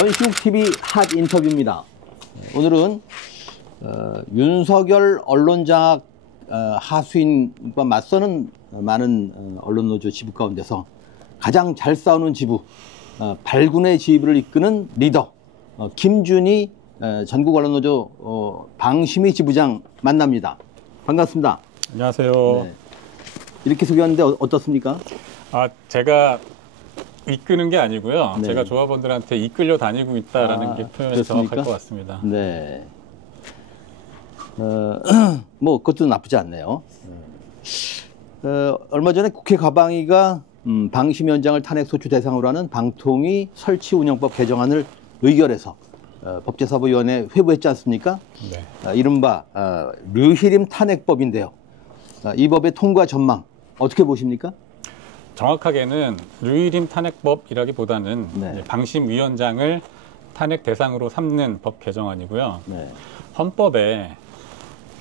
언식 TV 핫 인터뷰입니다. 오늘은 윤석열 언론장악 하수인과 맞서는 많은 언론노조 지부 가운데서 가장 잘 싸우는 지부, 발군의 지부를 이끄는 리더 김준희 전국 언론노조 방심위 지부장 만납니다. 반갑습니다. 안녕하세요. 네. 이렇게 소개하는데 어떻습니까? 제가 이끄는 게 아니고요. 네. 제가 조합원들한테 이끌려 다니고 있다라는 게 표현이 그렇습니까? 정확할 것 같습니다. 네. 뭐 그것도 나쁘지 않네요. 얼마 전에 국회 가방위가 방심위원장을 탄핵소추 대상으로 하는 방통위 설치운영법 개정안을 의결해서 법제사법위원회에 회부했지 않습니까? 네. 이른바 류희림 탄핵법인데요. 이 법의 통과 전망 어떻게 보십니까? 정확하게는 류희림 탄핵법이라기보다는 네. 방심위원장을 탄핵 대상으로 삼는 법 개정안이고요. 네. 헌법에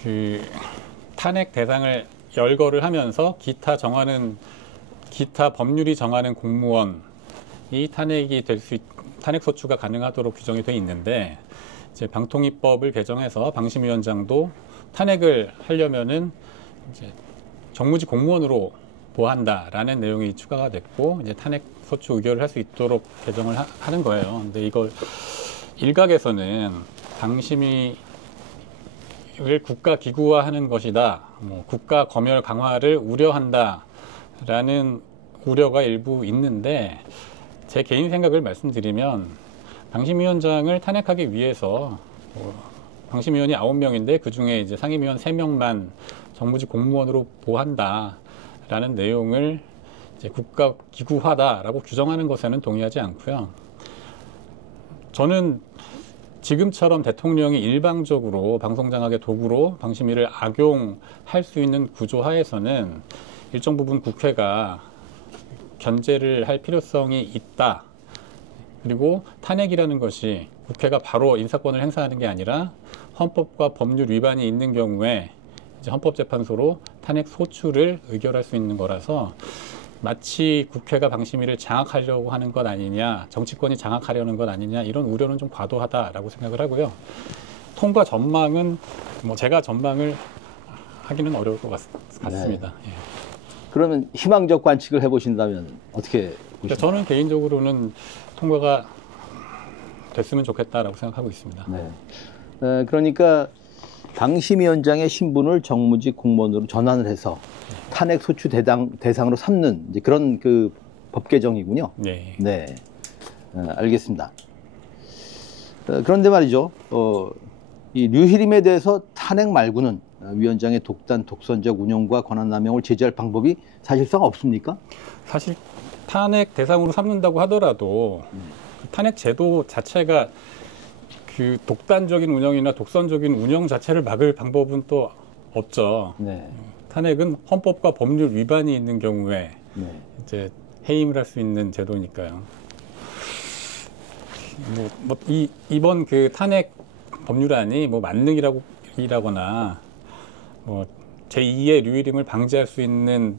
그 탄핵 대상을 열거를 하면서 기타 법률이 정하는 공무원이 탄핵 소추가 가능하도록 규정이 돼 있는데, 이제 방통위법을 개정해서 방심위원장도 탄핵을 하려면은 이제 정무직 공무원으로 보한다라는 내용이 추가가 됐고, 이제 탄핵 소추 의결을 할 수 있도록 개정을 하는 거예요. 근데 이걸 일각에서는 방심위를 국가 기구화하는 것이다, 국가 검열 강화를 우려한다라는 우려가 일부 있는데, 제 개인 생각을 말씀드리면 방심위원장을 탄핵하기 위해서 방심위원이 9명인데 그중에 이제 상임위원 3명만 정무직 공무원으로 보한다라는 내용을 이제 국가 기구화다라고 규정하는 것에는 동의하지 않고요. 저는 지금처럼 대통령이 일방적으로 방송장악의 도구로 방심위를 악용할 수 있는 구조 하에서는 일정 부분 국회가 견제를 할 필요성이 있다. 그리고 탄핵이라는 것이 국회가 바로 인사권을 행사하는 게 아니라 헌법과 법률 위반이 있는 경우에 이제 헌법재판소로 탄핵 소추를 의결할 수 있는 거라서 마치 국회가 방심위를 장악하려고 하는 것 아니냐, 정치권이 장악하려는 것 아니냐, 이런 우려는 좀 과도하다라고 생각을 하고요. 통과 전망은 제가 전망을 하기는 어려울 것 같습니다. 네. 예. 그러면 희망적 관측을 해보신다면 어떻게 보십니까? 저는 개인적으로는 통과가 됐으면 좋겠다라고 생각하고 있습니다. 네. 그러니까 방심위원장의 신분을 정무직 공무원으로 전환을 해서 탄핵 소추 대상으로 삼는 이제 그런 그 법 개정이군요. 네. 네. 알겠습니다. 그런데 말이죠. 이 류희림에 대해서 탄핵 말고는 위원장의 독선적 운영과 권한남용을 제재할 방법이 사실상 없습니까? 사실 탄핵 대상으로 삼는다고 하더라도 탄핵 제도 자체가 그 독단적인 운영이나 독선적인 운영 자체를 막을 방법은 또 없죠. 네. 탄핵은 헌법과 법률 위반이 있는 경우에 이제 해임을 할 수 있는 제도니까요. 이번 그 탄핵 법률안이 만능이라거나 제2의 류희림을 방지할 수 있는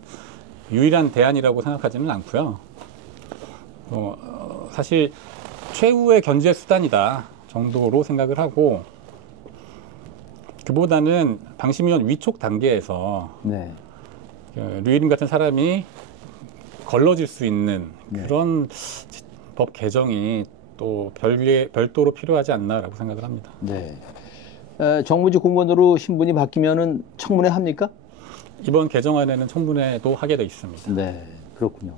유일한 대안이라고 생각하지는 않고요. 사실 최후의 견제 수단이다 정도로 생각을 하고, 그보다는 방심위원 위촉 단계에서 류희림 같은 사람이 걸러질 수 있는 그런 법 개정이 또 별도로 필요하지 않나라고 생각을 합니다. 네. 정무직 공무원으로 신분이 바뀌면은 청문회 합니까? 이번 개정안에는 청문회도 하게 돼 있습니다. 네, 그렇군요.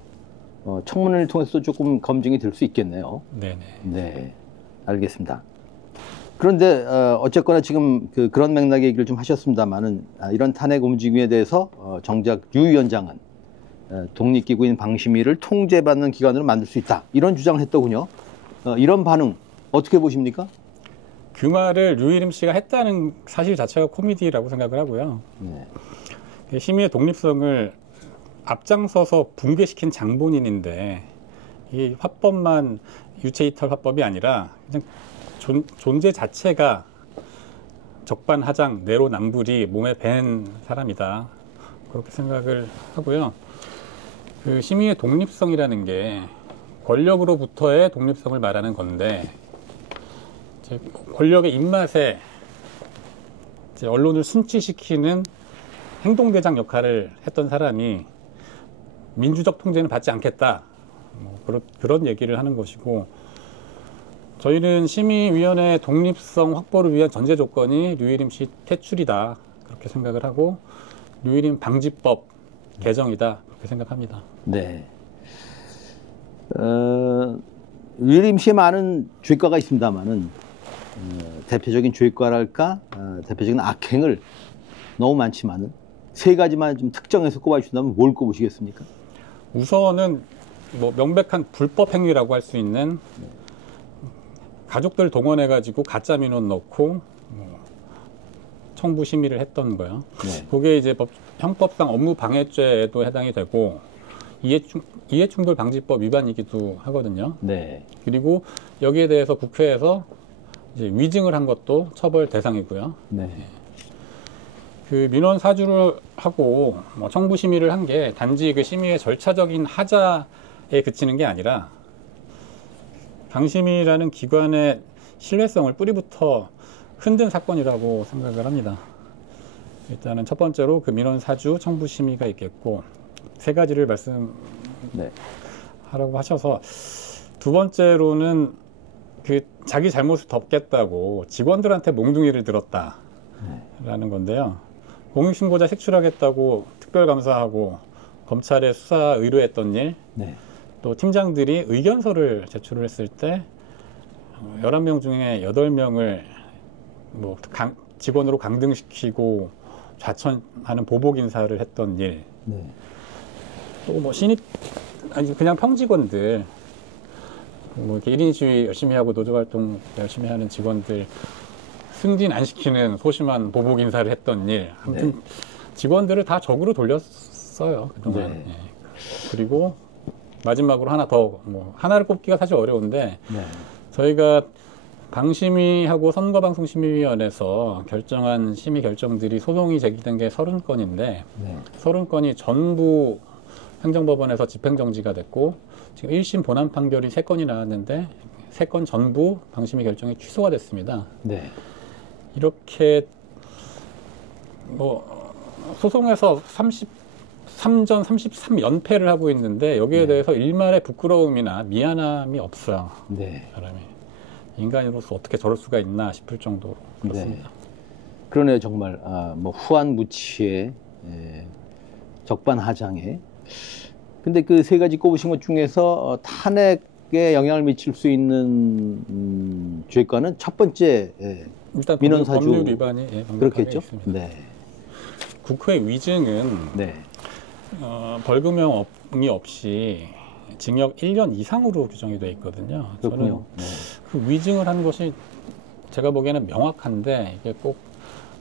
청문회를 통해서 조금 검증이 될 수 있겠네요. 네네. 네, 알겠습니다. 그런데 어쨌거나 지금 그런 맥락의 얘기를 좀 하셨습니다만은 이런 탄핵 움직임에 대해서 정작 류 위원장은 독립기구인 방심위를 통제받는 기관으로 만들 수 있다, 이런 주장을 했더군요. 이런 반응 어떻게 보십니까? 그 말을 류희림 씨가 했다는 사실 자체가 코미디라고 생각을 하고요. 네. 심의의 독립성을 앞장서서 붕괴시킨 장본인인데, 이 화법만 유체이탈 화법이 아니라 그냥 존재 자체가 적반하장, 내로남불이 몸에 밴 사람이다, 그렇게 생각을 하고요. 그 심의의 독립성이라는 게 권력으로부터의 독립성을 말하는 건데 이제 권력의 입맛에 이제 언론을 순치시키는 행동대장 역할을 했던 사람이 민주적 통제는 받지 않겠다. 뭐 그런 얘기를 하는 것이고, 저희는 심의위원회 독립성 확보를 위한 전제 조건이 류일임 씨 퇴출이다. 그렇게 생각을 하고, 류일임 방지법 개정이다. 그렇게 생각합니다. 네. 류일임 씨의 많은 죄과가 있습니다만은 대표적인 죄과랄까, 대표적인 악행을 너무 많지만은 세 가지만 좀 특정해서 꼽아주신다면 뭘 꼽으시겠습니까? 우선은 뭐 명백한 불법 행위라고 할 수 있는 가족들 동원해가지고 가짜 민원 넣고 청부 심의를 했던 거요. 네. 그게 이제 형법상 업무 방해죄에도 해당이 되고 이해충돌 방지법 위반이기도 하거든요. 네. 그리고 여기에 대해서 국회에서 이제 위증을 한 것도 처벌 대상이고요. 네. 그 민원 사주를 하고 뭐 청부 심의를 한 게 단지 그 심의의 절차적인 하자에 그치는 게 아니라 방심위라는 기관의 신뢰성을 뿌리부터 흔든 사건이라고 생각을 합니다. 일단은 첫 번째로 그 민원 사주 청부 심의가 있겠고, 세 가지를 말씀하라고 네. 하셔서, 두 번째로는 그 자기 잘못을 덮겠다고 직원들한테 몽둥이를 들었다라는 건데요. 공익신고자 색출하겠다고 특별감사하고 검찰에 수사 의뢰했던 일, 네. 또 팀장들이 의견서를 제출을 했을 때 11명 중에 8명을 뭐 직원으로 강등시키고 좌천하는 보복 인사를 했던 일, 네. 또 뭐 아니 그냥 평직원들, 뭐 이렇게 1인 시위 열심히 하고 노조 활동 열심히 하는 직원들 승진 안 시키는 소심한 보복 인사를 했던 일, 아무튼 네. 직원들을 다 적으로 돌렸어요, 그동안. 네. 예. 그리고 마지막으로 하나 더, 뭐 하나를 꼽기가 사실 어려운데, 네. 저희가 방심위하고 선거방송심의위원회에서 결정한 심의 결정들이 소송이 제기된 게 30건인데 네. 30건이 전부 행정법원에서 집행정지가 됐고, 지금 1심 본안 판결이 3건이 나왔는데 3건 전부 방심위 결정이 취소가 됐습니다. 네. 이렇게 뭐 소송에서 33전 33연패를 하고 있는데 여기에 네. 대해서 일말의 부끄러움이나 미안함이 없어요. 네. 사람이. 인간으로서 어떻게 저럴 수가 있나 싶을 정도로 그렇습니다. 네. 그러네요, 정말. 뭐 후한무치의 적반하장에. 근데 그 세 가지 꼽으신 것 중에서 탄핵에 영향을 미칠 수 있는 죄과는 첫 번째 일단 민원사주 법률 위반이 명백하게 그렇겠죠? 있습니다. 네. 국회 위증은 네. 벌금형이 없이 징역 1년 이상으로 규정이 되어 있거든요. 그렇군요. 네. 그 위증을 한 것이 제가 보기에는 명확한데 이게 꼭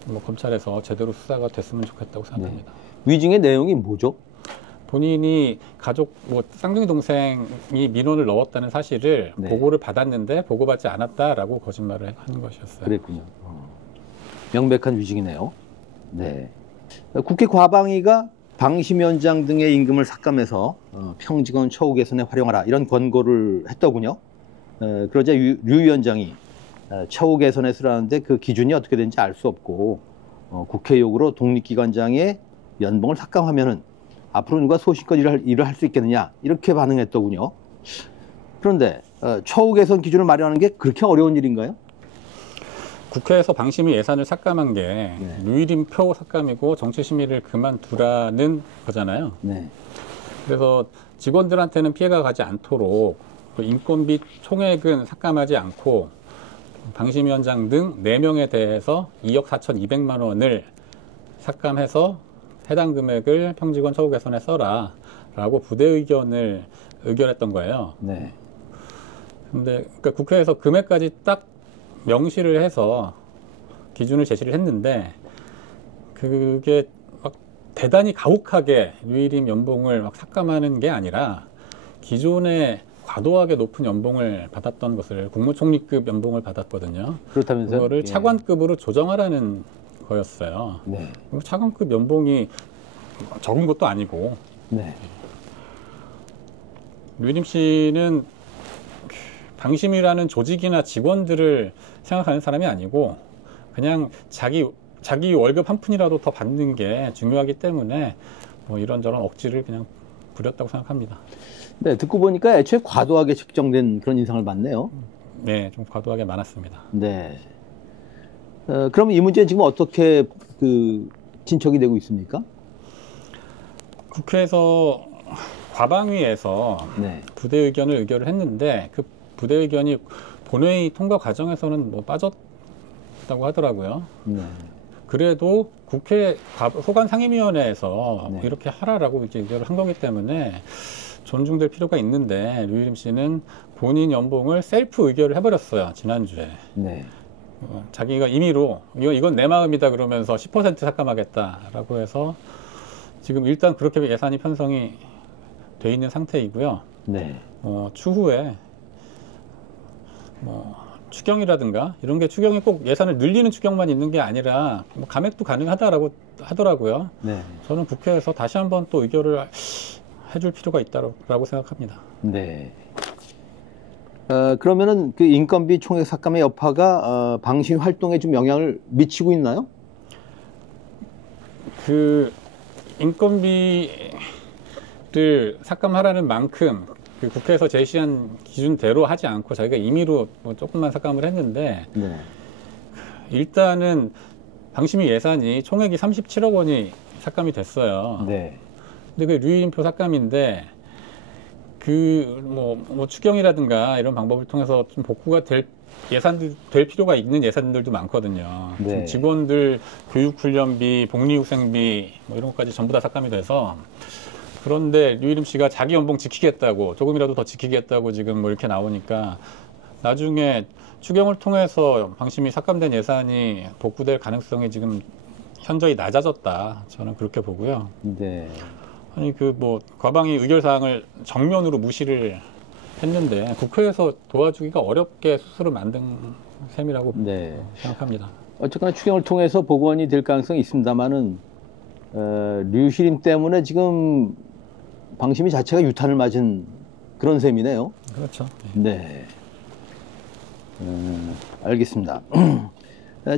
뭐 검찰에서 제대로 수사가 됐으면 좋겠다고 생각합니다. 네. 위증의 내용이 뭐죠? 본인이 가족, 뭐 쌍둥이 동생이 민원을 넣었다는 사실을 네. 보고를 받았는데 보고받지 않았다라고 거짓말을 한 것이었어요. 그랬군요. 명백한 위증이네요. 네. 국회 과방위가 방심위원장 등의 임금을 삭감해서 평직원 처우 개선에 활용하라 이런 권고를 했더군요. 그러자 류 위원장이 처우 개선에 쓰라는데 그 기준이 어떻게 되는지 알 수 없고 국회 요구로 독립기관장의 연봉을 삭감하면은 앞으로 누가 소신껏 일을 할 수 있겠느냐 이렇게 반응했더군요. 그런데 처우 개선 기준을 마련하는 게 그렇게 어려운 일인가요? 국회에서 방심위 예산을 삭감한 게 류일임 표 삭감이고 정치 심의를 그만두라는 거잖아요. 네. 그래서 직원들한테는 피해가 가지 않도록 인건비 총액은 삭감하지 않고 방심위원장 등 4명에 대해서 2억 4,200만 원을 삭감해서 해당 금액을 평직원 처우 개선에 써라 라고 부대 의견을 의결했던 거예요. 네. 근데 그러니까 국회에서 금액까지 딱 명시를 해서 기준을 제시를 했는데 그게 막 대단히 가혹하게 류일임 연봉을 막 삭감하는 게 아니라 기존에 과도하게 높은 연봉을 받았던 것을 국무총리급 연봉을 받았거든요. 그렇다면서요? 그거를 차관급으로 조정하라는 거였어요. 네. 차관급 연봉이 적은 것도 아니고 네. 류일임 씨는 방심이라는 조직이나 직원들을 생각하는 사람이 아니고 그냥 자기 월급 한 푼이라도 더 받는 게 중요하기 때문에 뭐 이런저런 억지를 그냥 부렸다고 생각합니다. 네, 듣고 보니까 애초에 과도하게 측정된 그런 인상을 받네요. 네, 좀 과도하게 많았습니다. 네. 그럼 이 문제는 지금 어떻게 진척이 되고 있습니까? 국회에서 과방위에서 네. 부대 의견을 의결을 했는데 그 부대 의견이 본회의 통과 과정에서는 뭐 빠졌다고 하더라고요. 네. 그래도 국회 소관 상임위원회에서 네. 이렇게 하라라고 이제 의결을 한 거기 때문에 존중될 필요가 있는데 류일임 씨는 본인 연봉을 셀프 의결을 해버렸어요. 지난주에. 네. 자기가 임의로 이건 내 마음이다 그러면서 10% 삭감하겠다라고 해서 지금 일단 그렇게 예산이 편성이 돼 있는 상태이고요. 네. 추후에 추경이라든가 이런 게 추경이 꼭 예산을 늘리는 추경만 있는 게 아니라 감액도 가능하다라고 하더라고요. 네. 저는 국회에서 다시 한번 또 의결을 해줄 필요가 있다라고 생각합니다. 네. 그러면은 그 인건비 총액 삭감의 여파가 방심 활동에 좀 영향을 미치고 있나요? 그 인건비를 삭감하라는 만큼 그 국회에서 제시한 기준대로 하지 않고 저희가 임의로 조금만 삭감을 했는데 네. 일단은 방심위 예산이 총액이 37억 원이 삭감이 됐어요. 네. 근데 그 류일임표 삭감인데 추경이라든가 이런 방법을 통해서 좀 복구가 될 필요가 있는 예산들도 많거든요. 네. 직원들 교육훈련비, 복리후생비 이런 것까지 전부 다 삭감이 돼서 그런데 류일임 씨가 자기 연봉 지키겠다고 조금이라도 더 지키겠다고 지금 이렇게 나오니까 나중에 추경을 통해서 방심이 삭감된 예산이 복구될 가능성이 지금 현저히 낮아졌다. 저는 그렇게 보고요. 네. 아니 과방위 의결 사항을 정면으로 무시를 했는데 국회에서 도와주기가 어렵게 스스로 만든 셈이라고 네. 생각합니다. 어쨌거나 추경을 통해서 복원이 될 가능성이 있습니다만은 류일임 때문에 지금 방심위 자체가 유탄을 맞은 그런 셈이네요. 그렇죠. 네. 알겠습니다.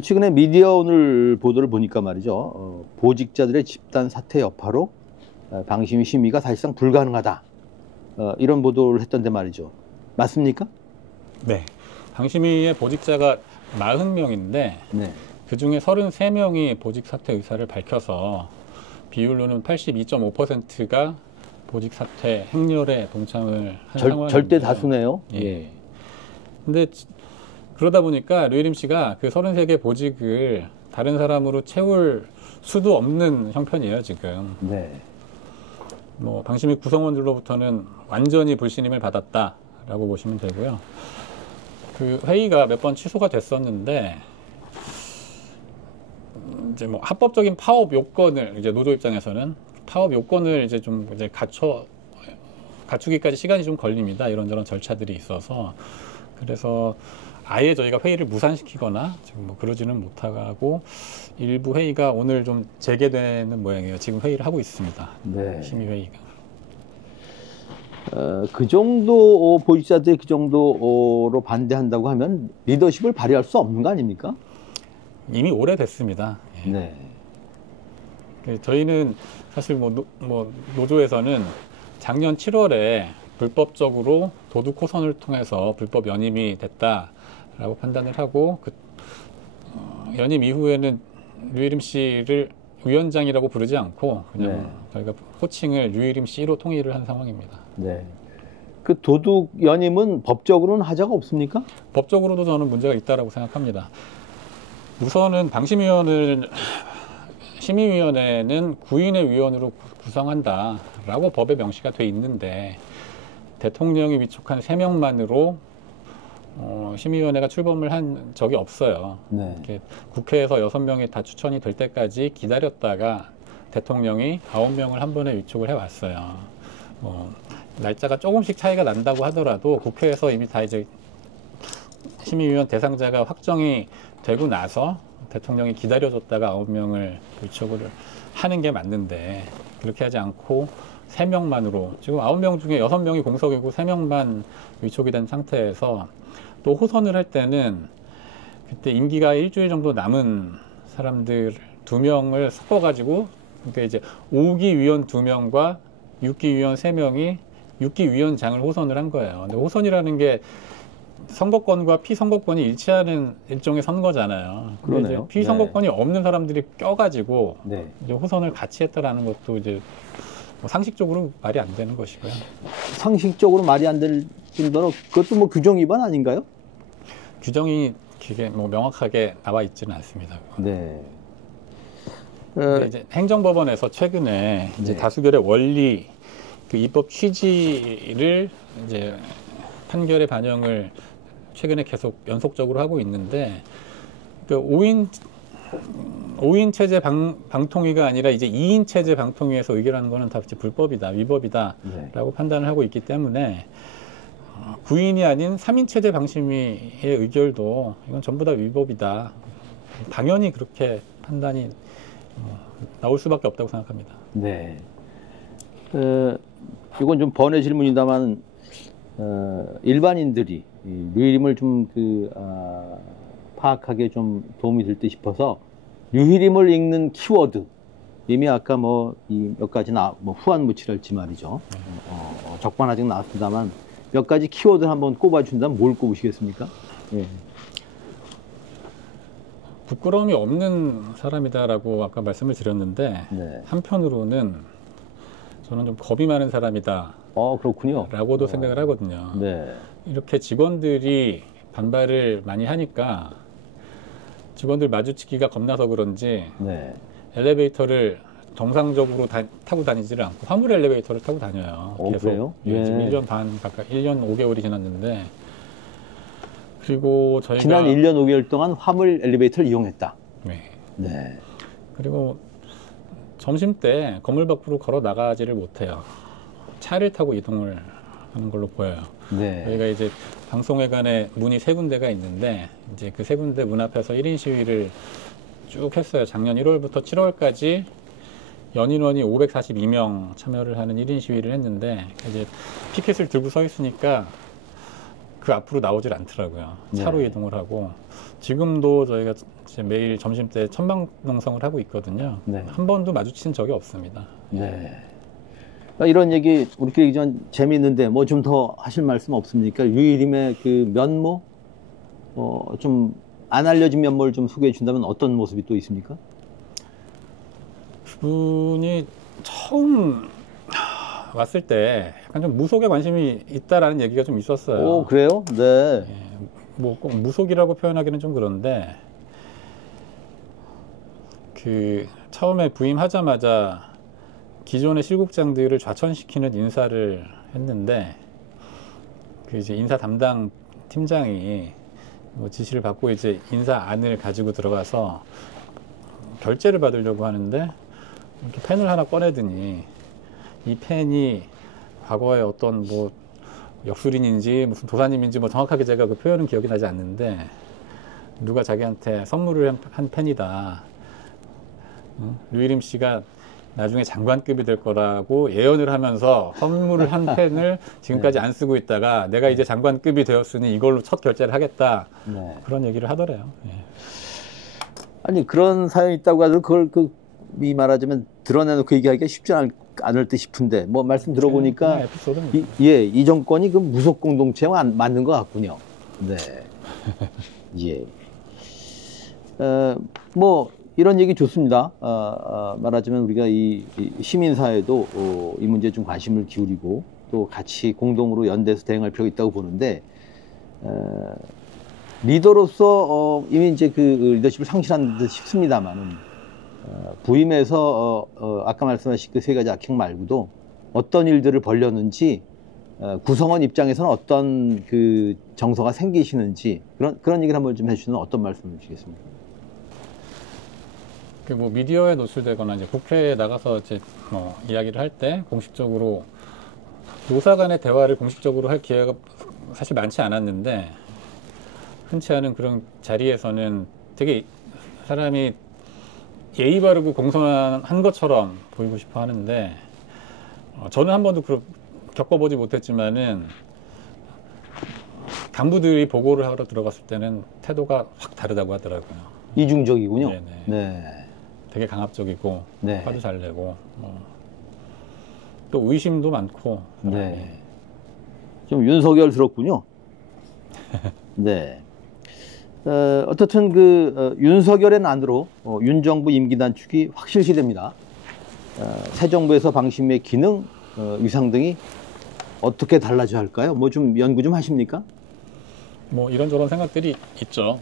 최근에 미디어 오늘 보도를 보니까 말이죠. 보직자들의 집단 사퇴 여파로 방심위 심의가 사실상 불가능하다. 이런 보도를 했던데 말이죠. 맞습니까? 네. 방심위의 보직자가 40명인데 네. 그중에 33명이 보직 사퇴 의사를 밝혀서 비율로는 82.5%가 보직 사퇴 행렬에 동참을 한 상황입니다. 절대 다수네요. 예. 근데 그러다 보니까 류일임 씨가 그 33개 보직을 다른 사람으로 채울 수도 없는 형편이에요, 지금. 네. 방심위 구성원들로부터는 완전히 불신임을 받았다라고 보시면 되고요. 그 회의가 몇 번 취소가 됐었는데 이제 합법적인 파업 요건을 이제 노조 입장에서는 파업 요건을 이제 좀 이제 갖추기까지 시간이 좀 걸립니다. 이런저런 절차들이 있어서 그래서 아예 저희가 회의를 무산시키거나 지금 그러지는 못하고 일부 회의가 오늘 좀 재개되는 모양이에요. 지금 회의를 하고 있습니다. 네. 심의회의가. 그 정도 보직자들이 그 정도로 반대한다고 하면 리더십을 발휘할 수 없는 거 아닙니까? 이미 오래됐습니다. 예. 네. 저희는 사실 노조에서는 작년 7월에 불법적으로 도둑 호선을 통해서 불법 연임이 됐다라고 판단을 하고 연임 이후에는 류일임 씨를 위원장이라고 부르지 않고 그냥 네. 저희가 호칭을 류일임 씨로 통일을 한 상황입니다. 네. 그 도둑 연임은 법적으로는 하자가 없습니까? 법적으로도 저는 문제가 있다라고 생각합니다. 우선은 심의위원회는 구인의 위원으로 구성한다라고 법에 명시가 돼 있는데 대통령이 위촉한 3명만으로 심의위원회가 출범을 한 적이 없어요. 네. 이렇게 국회에서 6명이 다 추천이 될 때까지 기다렸다가 대통령이 9명을 한 번에 위촉을 해왔어요. 날짜가 조금씩 차이가 난다고 하더라도 국회에서 이미 다 이제 심의위원 대상자가 확정이 되고 나서 대통령이 기다려줬다가 9명을 위촉을 하는 게 맞는데 그렇게 하지 않고 3명만으로 지금 9명 중에 6명이 공석이고 3명만 위촉이 된 상태에서 또 호선을 할 때는 그때 임기가 일주일 정도 남은 사람들 2명을 섞어가지고 그러니까 이제 5기 위원 2명과 6기 위원 3명이 6기 위원장을 호선을 한 거예요. 근데 호선이라는 게 선거권과 피선거권이 일치하는 일종의 선거잖아요. 그러네요. 이제 피선거권이 없는 사람들이 껴가지고 네. 이제 호선을 같이 했다라는 것도 이제 뭐 상식적으로 말이 안 되는 것이고요. 상식적으로 말이 안 될 정도로 그것도 뭐 규정 위반 아닌가요? 규정이 그게 뭐 명확하게 나와 있지는 않습니다. 네. 근데 이제 행정법원에서 최근에 이제 네. 다수결의 원리, 그 입법 취지를 이제 판결에 반영을 최근에 계속 연속적으로 하고 있는데, 그 5인 체제 방통위가 아니라 이제 2인 체제 방통위에서 의결하는 거는 다 불법이다, 위법이다라고 네. 판단을 하고 있기 때문에 9인이 아닌 3인 체제 방심위의 의결도 이건 전부 다 위법이다. 당연히 그렇게 판단이 나올 수밖에 없다고 생각합니다. 네. 이건 좀 번외 질문이다만 일반인들이 이 류일임을 좀 파악하기에 좀 도움이 될 듯 싶어서 류일임을 읽는 키워드 이미 아까 뭐 이 몇 가지 뭐 후한무치랄지 말이죠. 적반 아직 나왔습니다만 몇 가지 키워드 한번 꼽아준다면 뭘 꼽으시겠습니까? 예. 부끄러움이 없는 사람이다라고 아까 말씀을 드렸는데 네. 한편으로는 저는 좀 겁이 많은 사람이다. 그렇군요. 라고도 생각을 하거든요. 네. 이렇게 직원들이 반발을 많이 하니까 직원들 마주치기가 겁나서 그런지 네. 엘리베이터를 정상적으로 타고 다니지를 않고 화물 엘리베이터를 타고 다녀요. 계속. 그래요? 예, 지금 네. 1년 반 가까이, 1년 5개월이 지났는데, 그리고 저희가 지난 1년 5개월 동안 화물 엘리베이터를 이용했다. 네. 네. 그리고 점심 때 건물 밖으로 걸어 나가지를 못해요. 차를 타고 이동을 하는 걸로 보여요. 네. 저희가 이제 방송회관에 문이 3군데가 있는데 이제 그 3군데 문 앞에서 1인 시위를 쭉 했어요. 작년 1월부터 7월까지 연인원이 542명 참여를 하는 1인 시위를 했는데 이제 피켓을 들고 서 있으니까 그 앞으로 나오질 않더라고요. 차로 네. 이동을 하고 지금도 저희가 이제 매일 점심때 천막농성을 하고 있거든요. 네. 한 번도 마주친 적이 없습니다. 네. 이런 얘기 우리끼리 좀 재미있는데 뭐 좀 더 하실 말씀 없습니까? 류일임의 그 면모 좀 안 알려진 면모를 좀 소개해 준다면 어떤 모습이 또 있습니까? 그분이 처음 왔을 때 약간 좀 무속에 관심이 있다라는 얘기가 좀 있었어요. 그래요? 네. 뭐 꼭 무속이라고 표현하기는 좀 그런데 그 처음에 부임하자마자 기존의 실국장들을 좌천시키는 인사를 했는데 그 이제 인사 담당 팀장이 뭐 지시를 받고 이제 인사안을 가지고 들어가서 결재를 받으려고 하는데 이렇게 펜을 하나 꺼내더니 이 펜이 과거에 어떤 뭐 역술인인지 무슨 도사님인지 뭐 정확하게 제가 그 표현은 기억이 나지 않는데 누가 자기한테 선물을 한 펜이다. 류일임 씨가 나중에 장관급이 될 거라고 예언을 하면서 선물을 한 펜을 지금까지 안 쓰고 있다가 내가 이제 장관급이 되었으니 이걸로 첫 결제를 하겠다. 네. 그런 얘기를 하더래요. 예. 아니 그런 사연이 있다고 하더라도 그걸 이 말하자면 드러내놓고 얘기하기가 쉽지 않을 듯 싶은데 뭐 말씀 들어보니까 그냥 에피소드입니다. 이 정권이 그 무속 공동체와 맞는 것 같군요. 네. 예. 뭐 이런 얘기 좋습니다. 말하자면 우리가 이 시민사회도 이 문제에 좀 관심을 기울이고 또 같이 공동으로 연대해서 대응할 필요가 있다고 보는데 리더로서 이미 이제 그 리더십을 상실한 듯 싶습니다만은 부임해서 아까 말씀하신 그 3가지 악행 말고도 어떤 일들을 벌렸는지 구성원 입장에서는 어떤 그 정서가 생기시는지 그런 얘기를 한번 좀 해주시면 어떤 말씀을 주시겠습니까? 그 뭐 미디어에 노출되거나 이제 국회에 나가서 이제 뭐 이야기를 할 때 공식적으로 노사 간의 대화를 공식적으로 할 기회가 사실 많지 않았는데 흔치 않은 그런 자리에서는 되게 사람이 예의 바르고 공손한 것처럼 보이고 싶어 하는데 저는 한 번도 겪어보지 못했지만은 간부들이 보고를 하러 들어갔을 때는 태도가 확 다르다고 하더라고요. 이중적이군요. 네네. 네. 되게 강압적이고 네. 화도 잘 내고 또 의심도 많고. 네. 좀 윤석열스럽군요. 네. 어떻든 윤석열의 난으로 윤 정부 임기 단축이 확실시됩니다. 새 정부에서 방심의 기능, 위상 등이 어떻게 달라져야 할까요? 뭐 좀 연구 좀 하십니까? 뭐 이런저런 생각들이 있죠.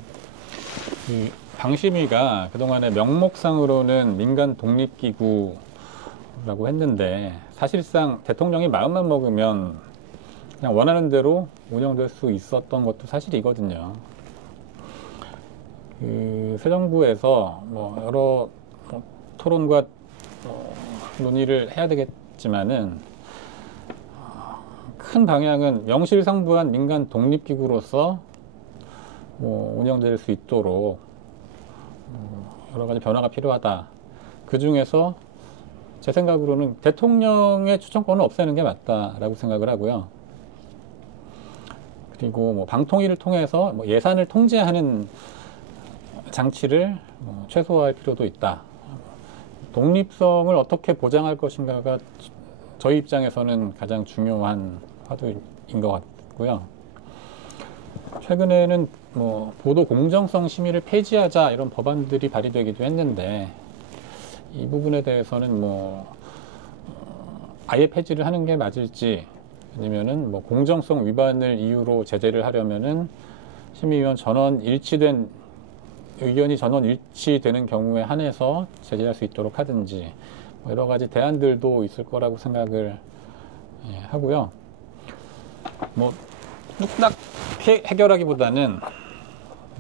방심위가 그동안에 명목상으로는 민간 독립기구라고 했는데 사실상 대통령이 마음만 먹으면 그냥 원하는 대로 운영될 수 있었던 것도 사실이거든요. 새 정부에서 뭐 여러 토론과 논의를 해야 되겠지만은 큰 방향은 명실상부한 민간 독립기구로서 운영될 수 있도록 여러 가지 변화가 필요하다. 그 중에서 제 생각으로는 대통령의 추천권을 없애는 게 맞다라고 생각을 하고요. 그리고 뭐 방통위를 통해서 예산을 통제하는 장치를 최소화할 필요도 있다. 독립성을 어떻게 보장할 것인가가 저희 입장에서는 가장 중요한 화두인 것 같고요. 최근에는 보도 공정성 심의를 폐지하자 이런 법안들이 발의되기도 했는데 이 부분에 대해서는 아예 폐지를 하는 게 맞을지 아니면은 공정성 위반을 이유로 제재를 하려면은 심의위원 의견이 전원 일치되는 경우에 한해서 제재할 수 있도록 하든지 여러 가지 대안들도 있을 거라고 생각을 하고요. 뚝딱 해결하기보다는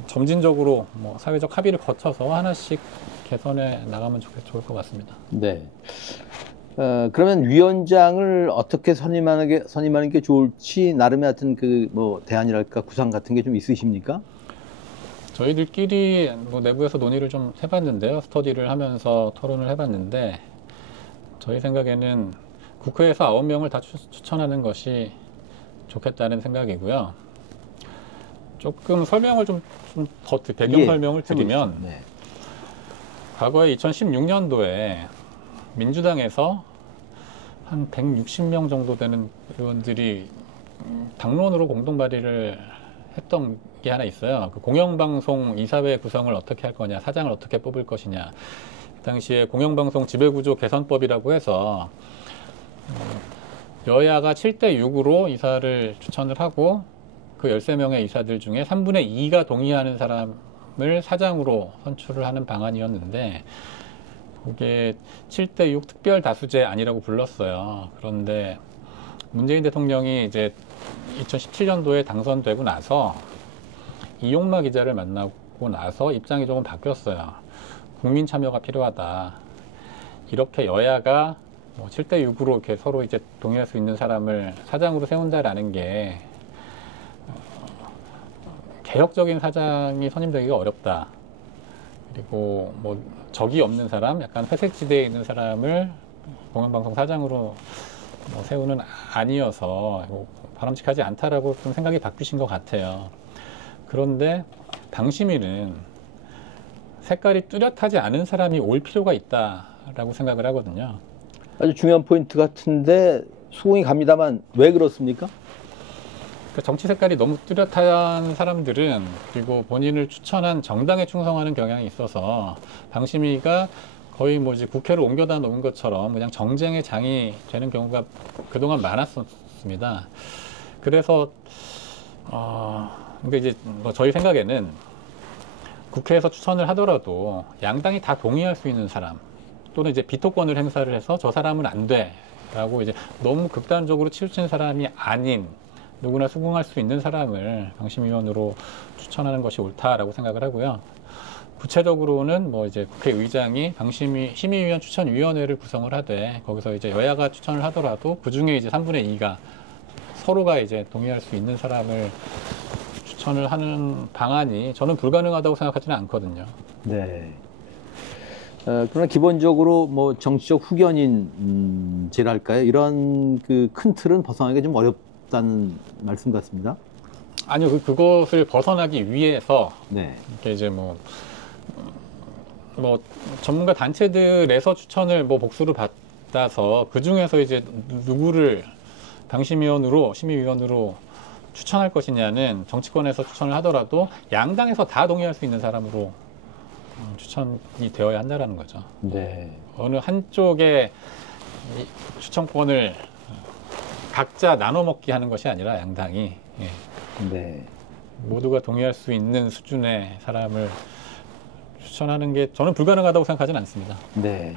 점진적으로 사회적 합의를 거쳐서 하나씩 개선해 나가면 좋을 것 같습니다. 네. 그러면 위원장을 어떻게 선임하는 게 좋을지 나름의 하여튼 대안이랄까 구상 같은 게 좀 있으십니까? 저희들끼리 내부에서 논의를 좀 해봤는데요. 스터디를 하면서 토론을 해봤는데 저희 생각에는 국회에서 9명을 다 추천하는 것이 좋겠다는 생각이고요. 조금 설명을 배경 설명을 드리면 네. 과거에 2016년도에 민주당에서 한 160명 정도 되는 의원들이 당론으로 공동 발의를 했던 게 하나 있어요. 공영방송 이사회 구성을 어떻게 할 거냐, 사장을 어떻게 뽑을 것이냐. 그 당시에 공영방송 지배구조 개선법이라고 해서 여야가 7대6으로 이사를 추천을 하고 그 13명의 이사들 중에 3분의 2가 동의하는 사람을 사장으로 선출을 하는 방안이었는데 그게 7대6 특별 다수제 아니라고 불렀어요. 그런데 문재인 대통령이 이제 2017년도에 당선되고 나서 이용마 기자를 만나고 나서 입장이 조금 바뀌었어요. 국민 참여가 필요하다. 이렇게 여야가 7대6으로 이렇게 서로 이제 동의할 수 있는 사람을 사장으로 세운다라는 게 개혁적인 사장이 선임되기가 어렵다. 그리고 적이 없는 사람, 약간 회색지대에 있는 사람을 공영방송 사장으로 세우는 아니어서 바람직하지 않다라고 좀 생각이 바뀌신 것 같아요. 그런데 방심위는 색깔이 뚜렷하지 않은 사람이 올 필요가 있다라고 생각을 하거든요. 아주 중요한 포인트 같은데 수긍이 갑니다만 왜 그렇습니까? 정치 색깔이 너무 뚜렷한 사람들은 그리고 본인을 추천한 정당에 충성하는 경향이 있어서 방심위가 거의 국회를 옮겨다 놓은 것처럼 그냥 정쟁의 장이 되는 경우가 그동안 많았습니다. 그래서 이제 저희 생각에는 국회에서 추천을 하더라도 양당이 다 동의할 수 있는 사람 또는 이제 비토권을 행사를 해서 저 사람은 안 돼라고 이제 너무 극단적으로 치우친 사람이 아닌 누구나 수긍할 수 있는 사람을 방심위원으로 추천하는 것이 옳다라고 생각을 하고요. 구체적으로는 이제 국회의장이 심의위원 추천위원회를 구성을 하되 거기서 이제 여야가 추천을 하더라도 그 중에 이제 3분의 2가 서로가 이제 동의할 수 있는 사람을 추천을 하는 방안이 저는 불가능하다고 생각하지는 않거든요. 네. 그러나 기본적으로 뭐 정치적 후견인제랄까요? 이런 그 큰 틀은 벗어나기가 좀 어렵다는 말씀 같습니다. 아니요, 그것을 벗어나기 위해서 네. 이렇게 이제 뭐 전문가 단체들에서 추천을 뭐 복수를 받아서 그 중에서 이제 누구를 방심위원으로 심의위원으로 추천할 것이냐는 정치권에서 추천을 하더라도 양당에서 다 동의할 수 있는 사람으로 추천이 되어야 한다라는 거죠. 네. 어느 한쪽에 이 추천권을 각자 나눠 먹기 하는 것이 아니라 양당이 네. 모두가 동의할 수 있는 수준의 사람을 추천하는 게 저는 불가능하다고 생각하지는 않습니다. 네.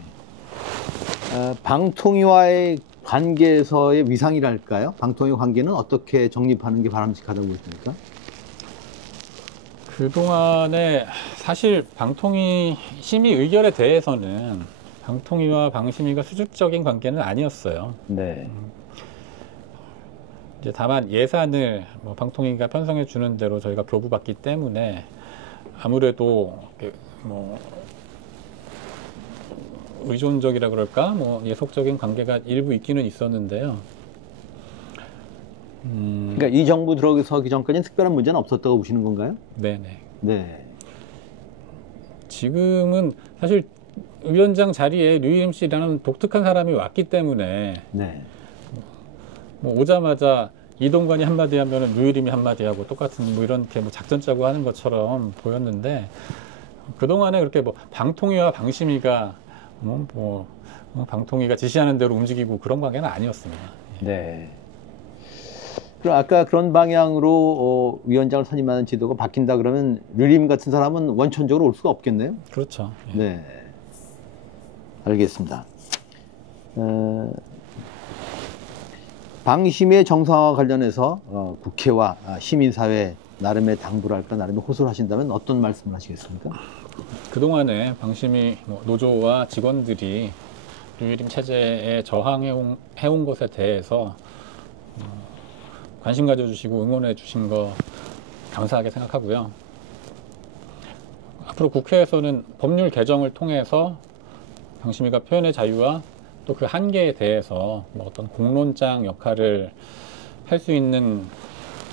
방통위와의 관계에서의 위상이랄까요? 방통위 관계는 어떻게 정립하는 게 바람직하다고 보십니까? 그동안에 사실 방통위 심의 의결에 대해서는 방통위와 방심위가 수직적인 관계는 아니었어요. 네. 이제 다만 예산을 뭐 방통위가 편성해 주는 대로 저희가 교부받기 때문에 아무래도 뭐 의존적이라 그럴까 뭐 예속적인 관계가 일부 있기는 있었는데요. 그러니까 이 정부 들어서기 전까지는 특별한 문제는 없었다고 보시는 건가요? 네네. 네. 지금은 사실 위원장 자리에 류일임 씨라는 독특한 사람이 왔기 때문에 네. 뭐 오자마자 이동관이 한마디 하면은 류일임이 한마디 하고 똑같은 뭐 이런 뭐 작전 짜고 하는 것처럼 보였는데 그동안에 그렇게 뭐 방통위와 방심위가 방통위가 지시하는 대로 움직이고 그런 관계는 아니었습니다. 네. 그럼 아까 그런 방향으로 위원장을 선임하는 지도가 바뀐다 그러면 류일임 같은 사람은 원천적으로 올 수가 없겠네요. 그렇죠. 예. 네. 알겠습니다. 방심의 정상화 관련해서 국회와 시민사회 나름의 당부랄까 나름의 호소를 하신다면 어떤 말씀을 하시겠습니까? 그동안에 방심위 노조와 직원들이 류일임 체제에 저항해온 것에 대해서 관심 가져주시고 응원해 주신 거 감사하게 생각하고요. 앞으로 국회에서는 법률 개정을 통해서 방심위가 표현의 자유와 또 그 한계에 대해서 뭐 어떤 공론장 역할을 할 수 있는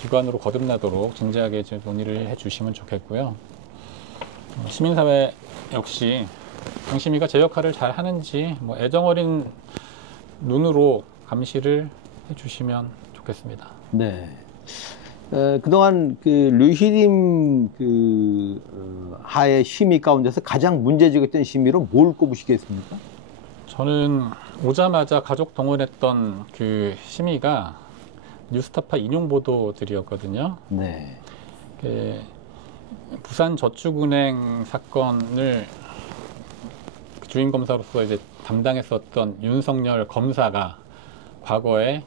기관으로 거듭나도록 진지하게 논의를 해주시면 좋겠고요. 시민사회 역시 방심위가 제 역할을 잘 하는지 뭐 애정어린 눈으로 감시를 해주시면 좋겠습니다. 네. 그동안 그 류일임 하의 심의 가운데서 가장 문제적이었던 심의로 뭘 꼽으시겠습니까? 저는 오자마자 가족 동원했던 그 심의가 뉴스타파 인용 보도들이었거든요. 네. 부산저축은행 사건을 주인 검사로서 이제 담당했었던 윤석열 검사가 과거에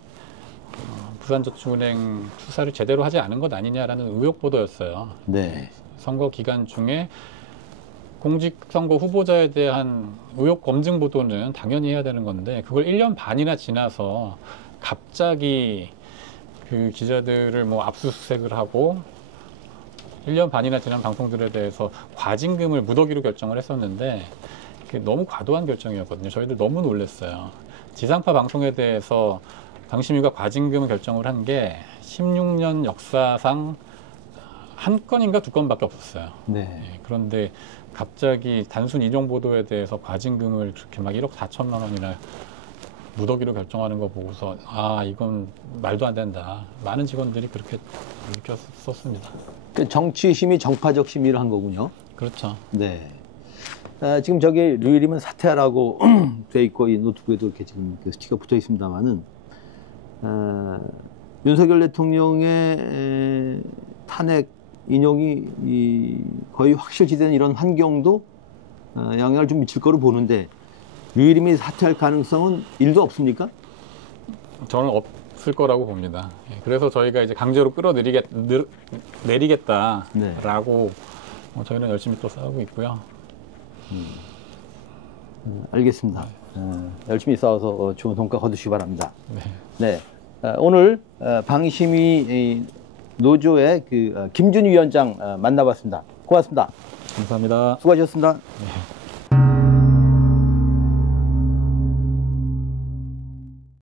부산저축은행 수사를 제대로 하지 않은 것 아니냐라는 의혹 보도였어요. 네. 선거 기간 중에 공직선거 후보자에 대한 의혹 검증 보도는 당연히 해야 되는 건데 그걸 1년 반이나 지나서 갑자기 그 기자들을 뭐 압수수색을 하고 1년 반이나 지난 방송들에 대해서 과징금을 무더기로 결정을 했었는데 그게 너무 과도한 결정이었거든요. 저희들 너무 놀랐어요. 지상파 방송에 대해서 방심위가 과징금 결정을 한 게 16년 역사상 한 건인가 두 건밖에 없었어요. 네. 그런데 갑자기 단순 인용 보도에 대해서 과징금을 그렇게 막 1억 4천만 원이나 무더기로 결정하는 거 보고서 아 이건 말도 안 된다. 많은 직원들이 그렇게 느꼈었습니다. 그 정치 심의, 정파적 심의를 한 거군요. 그렇죠. 네. 지금 저기 류일임은 사퇴하라고 돼 있고 이 노트북에도 이렇게 지금 그 스티커 붙어 있습니다만은 윤석열 대통령의 탄핵 인용이 거의 확실시된 이런 환경도 영향을 좀 미칠 거로 보는데 류일임이 사퇴할 가능성은 1도 없습니까? 저는 없을 거라고 봅니다. 그래서 저희가 이제 강제로 끌어내리겠다라고 저희는 열심히 또 싸우고 있고요. 알겠습니다. 열심히 싸워서 좋은 성과 거두시기 바랍니다. 네. 네. 오늘 방심위 노조의 그 김준희 위원장 만나봤습니다. 고맙습니다. 감사합니다. 수고하셨습니다. 네.